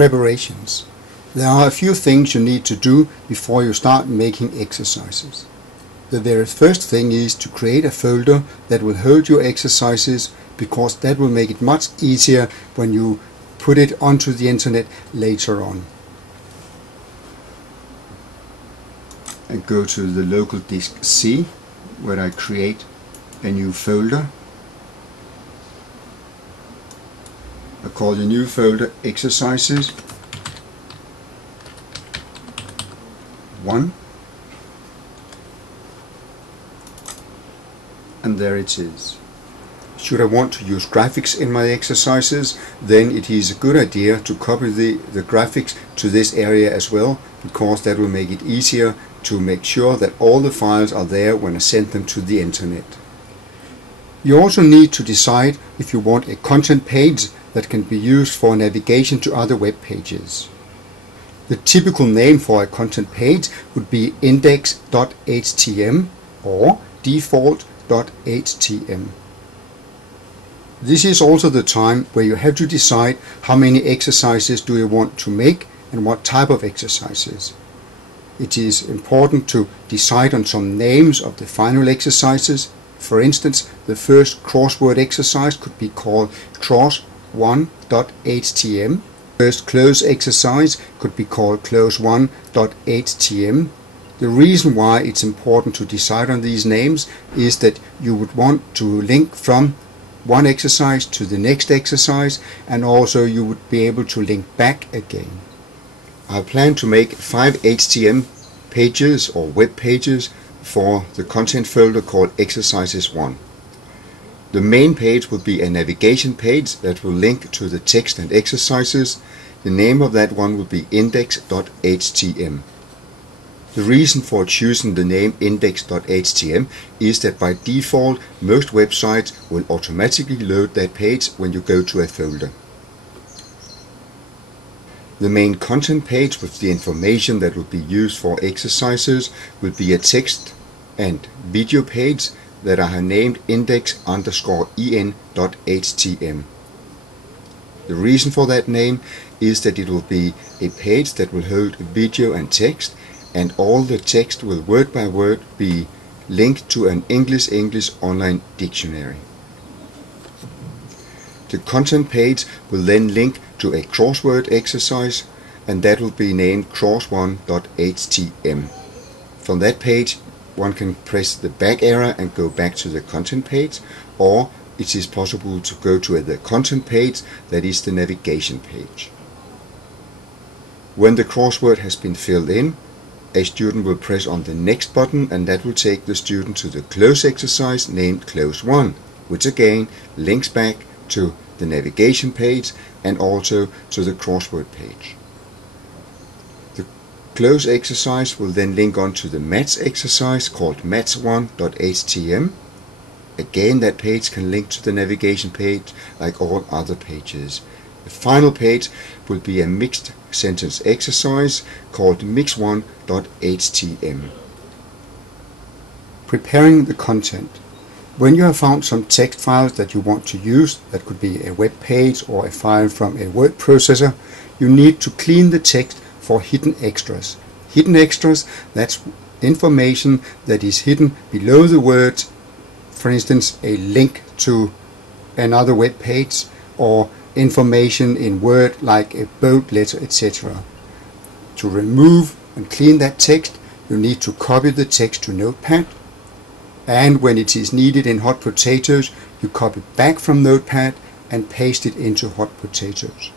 Preparations. There are a few things you need to do before you start making exercises. The very first thing is to create a folder that will hold your exercises, because that will make it much easier when you put it onto the internet later on. And go to the local disk C, where I create a new folder. I call the new folder Exercises 1, and there it is. Should I want to use graphics in my exercises, then it is a good idea to copy the graphics to this area as well, because that will make it easier to make sure that all the files are there when I send them to the internet. You also need to decide if you want a content page that can be used for navigation to other web pages. The typical name for a content page would be index.htm or default.htm. This is also the time where you have to decide how many exercises do you want to make and what type of exercises. It is important to decide on some names of the final exercises. For instance, the first crossword exercise could be called cross1.htm. First close exercise could be called close1.htm. The reason why it's important to decide on these names is that you would want to link from one exercise to the next exercise, and also you would be able to link back again. I plan to make 5 HTML pages or web pages for the content folder called Exercises 1. The main page will be a navigation page that will link to the text and exercises. The name of that one will be index.htm. The reason for choosing the name index.htm is that by default most websites will automatically load that page when you go to a folder. The main content page with the information that will be used for exercises will be a text and video page that I have named index_en.htm. The reason for that name is that it will be a page that will hold video and text, and all the text will word by word be linked to an English online dictionary. The content page will then link to a crossword exercise, and that will be named cross1.htm. From that page one can press the back arrow and go back to the content page, or it is possible to go to the content page, that is the navigation page. When the crossword has been filled in, a student will press on the next button, and that will take the student to the close exercise named close 1, which again links back to the navigation page and also to the crossword page. The close exercise will then link on to the match exercise called match1.htm. Again, that page can link to the navigation page like all other pages. The final page will be a mixed sentence exercise called mix1.htm. Preparing the content. When you have found some text files that you want to use, that could be a web page or a file from a word processor, you need to clean the text for hidden extras. Hidden extras, that's information that is hidden below the words, for instance a link to another web page, or information in Word like a bold letter, etc. To remove and clean that text, you need to copy the text to Notepad, and when it is needed in Hot Potatoes, you copy back from Notepad and paste it into Hot Potatoes.